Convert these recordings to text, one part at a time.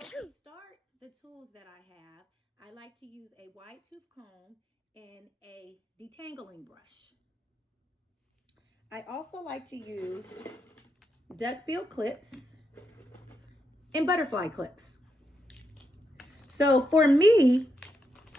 to start the tools that I like to use a wide tooth comb and a detangling brush. I also like to use duckbill clips and butterfly clips. So for me,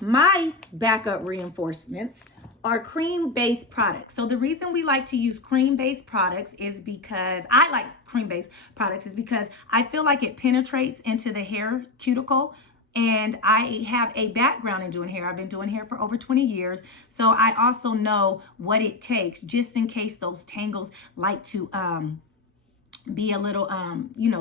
my backup reinforcements are cream-based products. So the reason we like to use cream-based products is because I like cream-based products is because I feel like it penetrates into the hair cuticle, and I have a background in doing hair. I've been doing hair for over 20 years. So I also know what it takes just in case those tangles like to be a little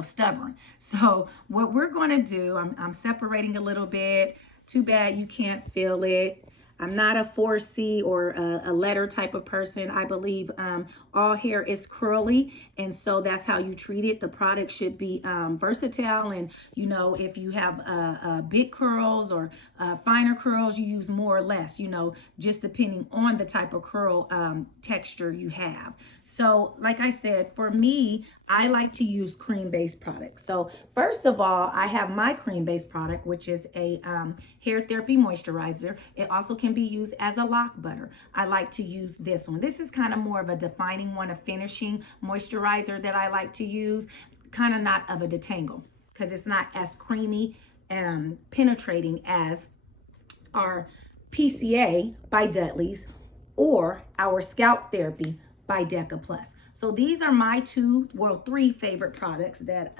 stubborn. So what we're going to do, I'm separating a little bit. Too bad you can't feel it. I'm not a 4C or a letter type of person. I believe all hair is curly, and so that's how you treat it. The product should be versatile, and if you have big curls or finer curls, you use more or less, just depending on the type of curl texture you have. So like I said, for me, I like to use cream-based products. So first of all, I have my cream-based product, which is a hair therapy moisturizer. It also can be used as a lock butter. I like to use this one. This is kind of more of a defining one, a finishing moisturizer that I like to use, kind of not of a detangle because it's not as creamy and penetrating as our PCA by Dudley's or our scalp therapy by Deca Plus. So these are my three favorite products that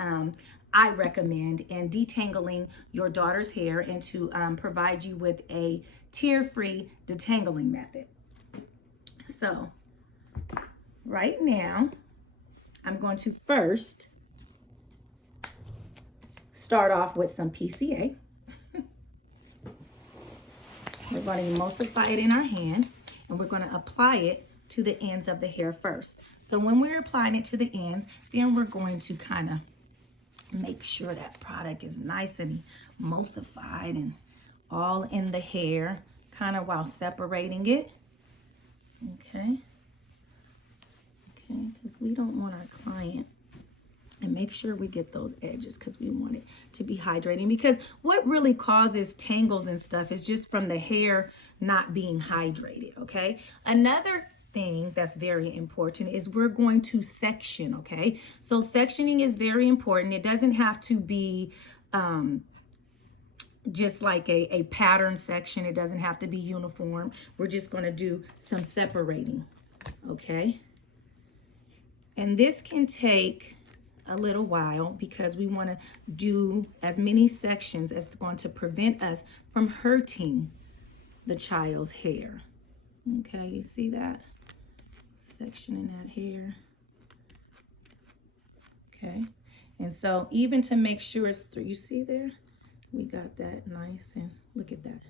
I recommend in detangling your daughter's hair and to provide you with a tear-free detangling method. So right now, I'm going to first start off with some PCA. We're going to emulsify it in our hand, and we're going to apply it to the ends of the hair first. So when we're applying it to the ends, then we're going to kind of make sure that product is nice and emulsified and all in the hair, kind of while separating it. Okay, because we don't want our client, and make sure we get those edges because we want it to be hydrating, because what really causes tangles and stuff is just from the hair not being hydrated. Okay, another thing that's very important is we're going to section. Okay, so sectioning is very important. It doesn't have to be just like a pattern section. It doesn't have to be uniform. We're just going to do some separating. Okay, and this can take a little while because we want to do as many sections as going to prevent us from hurting the child's hair. Okay, you see that? Sectioning that hair. Okay, and so even to make sure it's through, you see there? We got that nice, and look at that.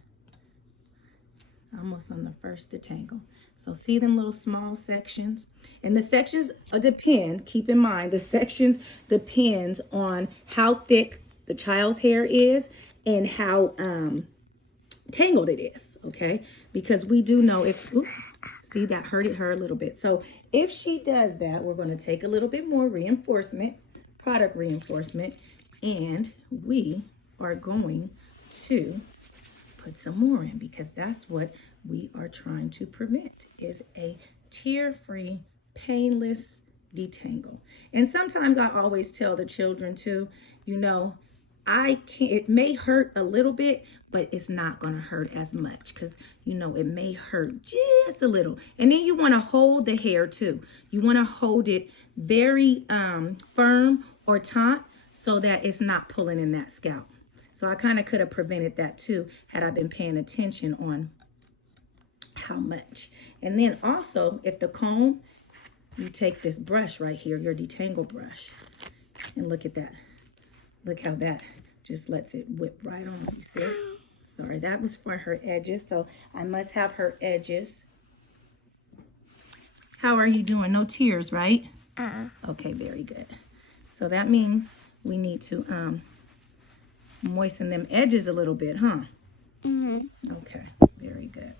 Almost on the first detangle. So see them little small sections? And the sections depend, keep in mind, the sections depends on how thick the child's hair is and how tangled it is, okay? Because we do know if, see, that hurted her a little bit. So if she does that, we're going to take a little bit more reinforcement, product reinforcement, and we are going to put some more in, because that's what we are trying to prevent, is a tear-free, painless detangle. And sometimes I always tell the children too, it may hurt a little bit, but it's not going to hurt as much, because it may hurt just a little. And then you want to hold the hair too. You want to hold it very firm or taut so that it's not pulling in that scalp. So I kind of could have prevented that too had I been paying attention on how much. And then also, if the comb, you take this brush right here, your detangle brush, and look at that. Look how that just lets it whip right on. You see? Sorry, that was for her edges. So I must have her edges. How are you doing? No tears, right? Okay, very good. So that means we need to moisten them edges a little bit, huh? Okay, very good.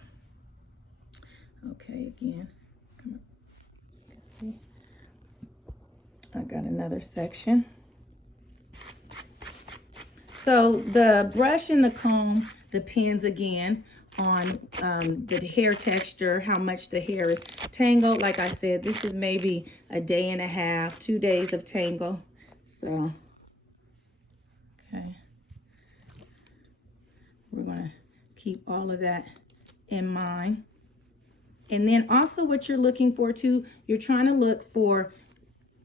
Okay, again, come on. Let's see. I got another section. So the brush and the comb depends again on the hair texture, how much the hair is tangled. Like I said, this is maybe a day and a half, 2 days of tangle. So, okay. We're gonna keep all of that in mind. And then also what you're looking for too, you're trying to look for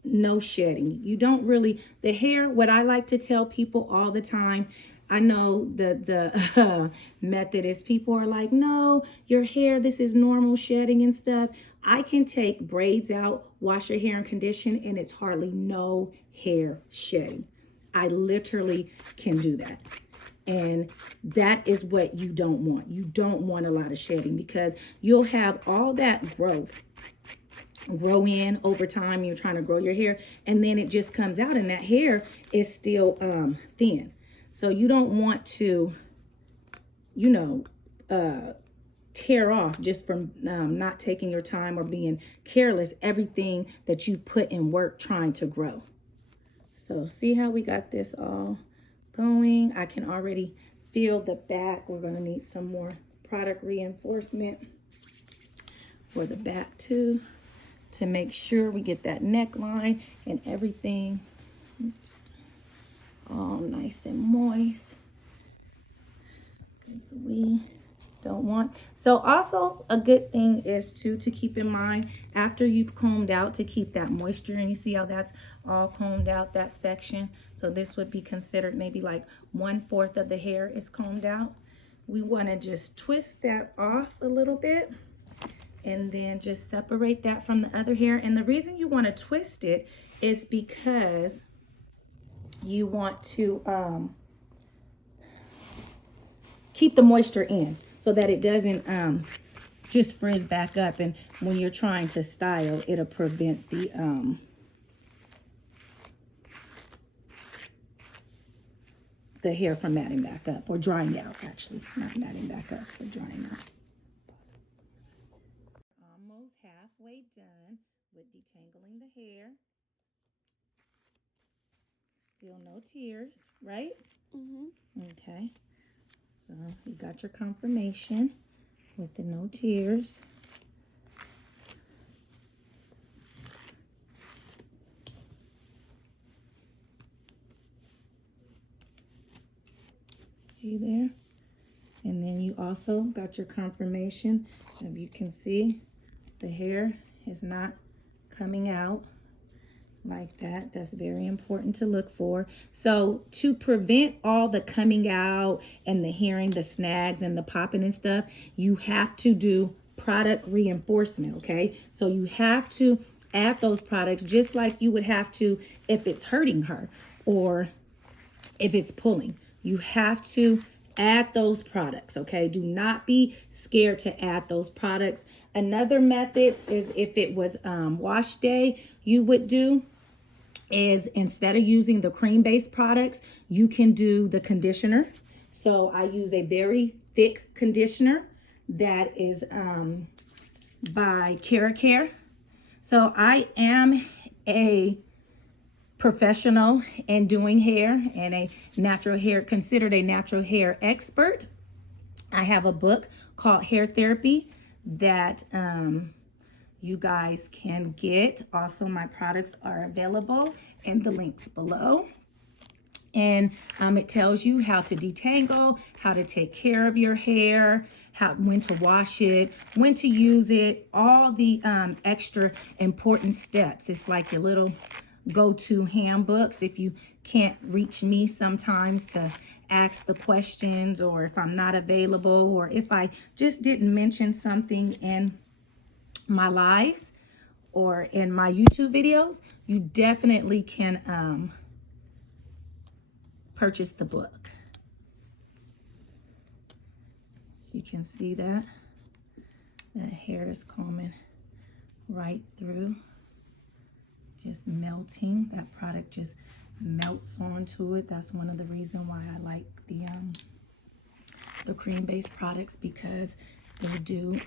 no shedding. You don't really, the hair, what I like to tell people all the time, I know the method is people are like, no, your hair, this is normal shedding and stuff. I can take braids out, wash your hair and condition, and it's hardly no hair shedding. I literally can do that. And that is what you don't want. You don't want a lot of shedding because you'll have all that growth grow in over time. You're trying to grow your hair and then it just comes out and that hair is still thin. So you don't want to, you know, tear off just from not taking your time or being careless, everything that you put in work trying to grow. So see how we got this all going. I can already feel the back. We're going to need some more product reinforcement for the back too, to make sure we get that neckline and everything all nice and moist. Because we don't want, so also a good thing is to keep in mind after you've combed out, to keep that moisture. And you see how that's all combed out, that section. So this would be considered maybe like 1/4 of the hair is combed out. We want to just twist that off a little bit and then just separate that from the other hair. And the reason you want to twist it is because you want to keep the moisture in so that it doesn't just frizz back up. And when you're trying to style, it'll prevent the hair from matting back up or drying out, actually. Not matting back up, but drying out. Almost halfway done with detangling the hair. Still no tears, right? Mm-hmm. Okay. So you got your confirmation with the no tears. See there? And then you also got your confirmation. If you can see, the hair is not coming out like that. That's very important to look for. So to prevent all the coming out and the hearing, the snags and the popping and stuff, you have to do product reinforcement, okay? So you have to add those products just like you would have to if it's hurting her or if it's pulling. You have to add those products, okay? Do not be scared to add those products. Another method is if it was wash day, you would do is instead of using the cream-based products, you can do the conditioner. So I use a very thick conditioner that is by Haircare. So I am a professional in doing hair and a natural hair, considered a natural hair expert. I have a book called Hair Therapy that you guys can get. Also, my products are available in the links below. And it tells you how to detangle, how to take care of your hair, when to wash it, when to use it, all the extra important steps. It's like your little go-to handbooks if you can't reach me sometimes to ask the questions, or if I'm not available, or if I just didn't mention something in my lives or in my YouTube videos, you definitely can purchase the book. You can see that hair is combing right through, just melting. That product just melts onto it. That's one of the reasons why I like the cream-based products, because they do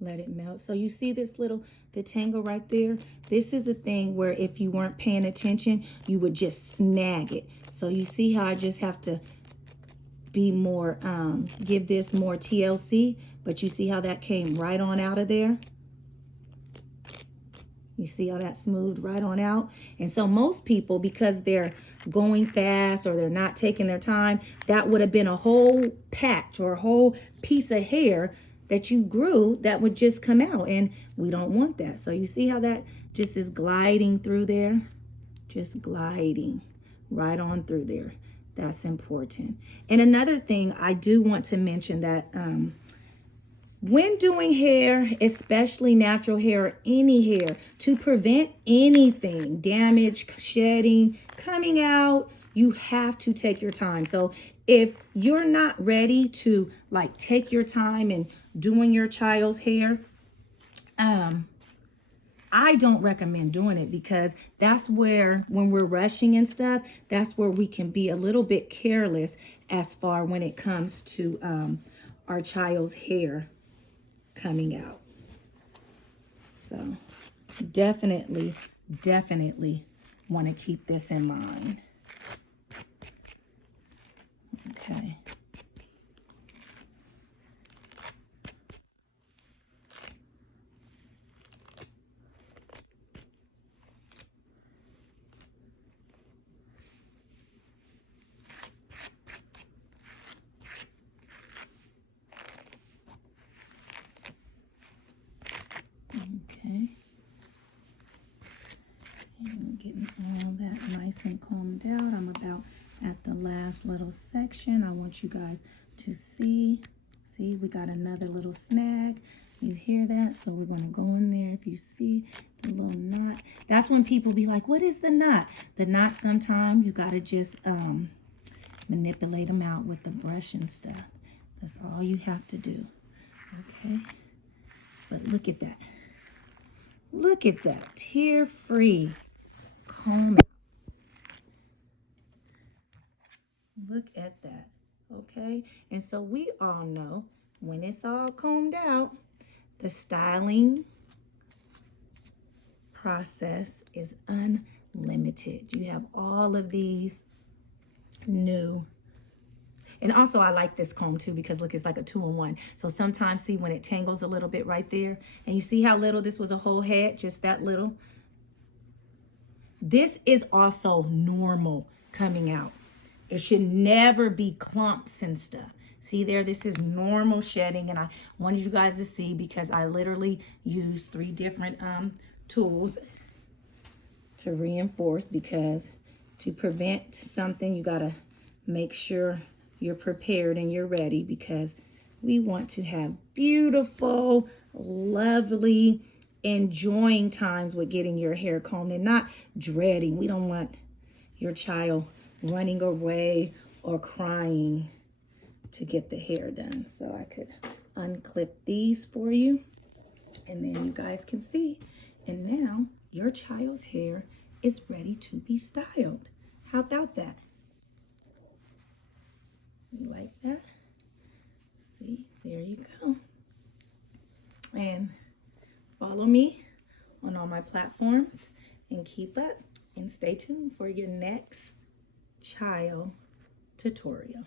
let it melt. So you see this little detangle right there? This is the thing where if you weren't paying attention, you would just snag it. So you see how I just have to be more, give this more TLC, but you see how that came right on out of there? You see how that smoothed right on out? And so most people, because they're going fast or they're not taking their time, that would have been a whole patch or a whole piece of hair that you grew that would just come out, and we don't want that. So you see how that just is gliding through there? Just gliding right on through there. That's important. And another thing I do want to mention that when doing hair, especially natural hair or any hair, to prevent anything, damage, shedding, coming out, you have to take your time. So if you're not ready to like take your time in doing your child's hair, I don't recommend doing it, because that's where, when we're rushing and stuff, that's where we can be a little bit careless as far when it comes to our child's hair coming out. So definitely want to keep this in mind. Okay. Okay. And getting all that nice and combed out. I'm about at the last little section. I want you guys to see. See, we got another little snag. You hear that? So we're going to go in there. If you see the little knot, that's when people be like, what is the knot? The knot, sometimes you got to just manipulate them out with the brush and stuff. That's all you have to do. Okay. But look at that. Look at that. Tear-free comb. Look at that. Okay. And so we all know when it's all combed out, the styling process is unlimited. You have all of these new. And also I like this comb too, because look, it's like a 2-in-1. So sometimes, see when it tangles a little bit right there, and you see how little this was a whole head, just that little. This is also normal coming out. It should never be clumps and stuff. See there, this is normal shedding, and I wanted you guys to see because I literally used 3 different tools to reinforce, because to prevent something, you gotta make sure you're prepared and you're ready, because we want to have beautiful, lovely, enjoying times with getting your hair combed and not dreading. We don't want your child running away or crying to get the hair done. So I could unclip these for you, and then you guys can see. And now your child's hair is ready to be styled. How about that? You like that? See, there you go. And follow me on all my platforms and keep up and stay tuned for your next child tutorial.